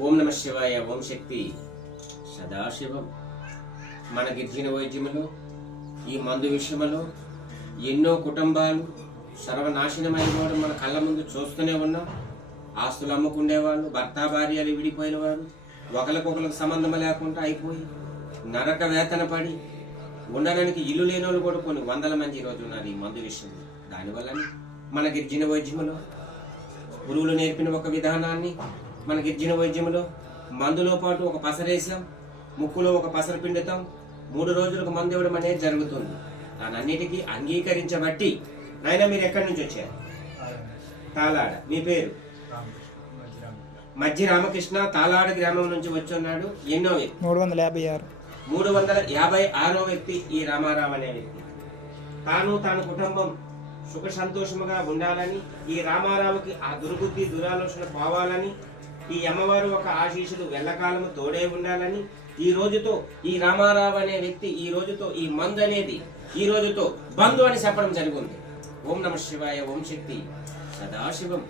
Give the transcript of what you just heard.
ఓం నమ శివాయ. ఓం శక్తి సదాశివం. మన గిరిజన వైద్యములు ఈ మందు విషయములో ఎన్నో కుటుంబాలు సర్వనాశనమైపోవడం మన కళ్ళ ముందు చూస్తూనే ఉన్నాం. ఆస్తులు అమ్ముకునేవాళ్ళు, భర్త భార్యలు విడిపోయిన వారు, ఒకరికొకరికి సంబంధం లేకుండా అయిపోయి నరక వేతన పడి ఉండడానికి ఇల్లు లేని వాళ్ళు కూడా కొన్ని వందల మంది ఈరోజు ఉన్నారు ఈ మందు విషయంలో. దానివల్ల మన గిరిజన వైద్యములో గురువులు నేర్పిన ఒక విధానాన్ని మన గిరిజన వైద్యములో మందులో పాటు ఒక పసరేసాం, ముక్కులో ఒక పసరు పిండుతాం, 3 రోజులకు మందు ఇవ్వడం అనేది జరుగుతుంది. దానన్నిటికీ అంగీకరించబట్టి నాయన మీరు ఎక్కడి నుంచి వచ్చారు? తాలాడ. మీ పేరు? మధ్య రామకృష్ణ. తాలాడ గ్రామం నుంచి వచ్చి ఉన్నాడు. ఎన్నో వ్యక్తి? 356వ వ్యక్తి ఈ రామారావు అనే వ్యక్తి. తాను కుటుంబం సుఖ సంతోషముగా ఉండాలని, ఈ రామారావుకి ఆ దుర్బుద్ధి దురాలోచన పోవాలని, ఈ అమ్మవారు ఒక ఆశీస్సులు వెళ్ళకాలము తోడే ఉండాలని ఈ రోజుతో ఈ రామారావు అనే వ్యక్తి ఈ రోజుతో ఈ మందు అనేది ఈ రోజుతో బంధు అని చెప్పడం జరిగింది. ఓం నమ శివాయ. ఓం శక్తి సదాశివం.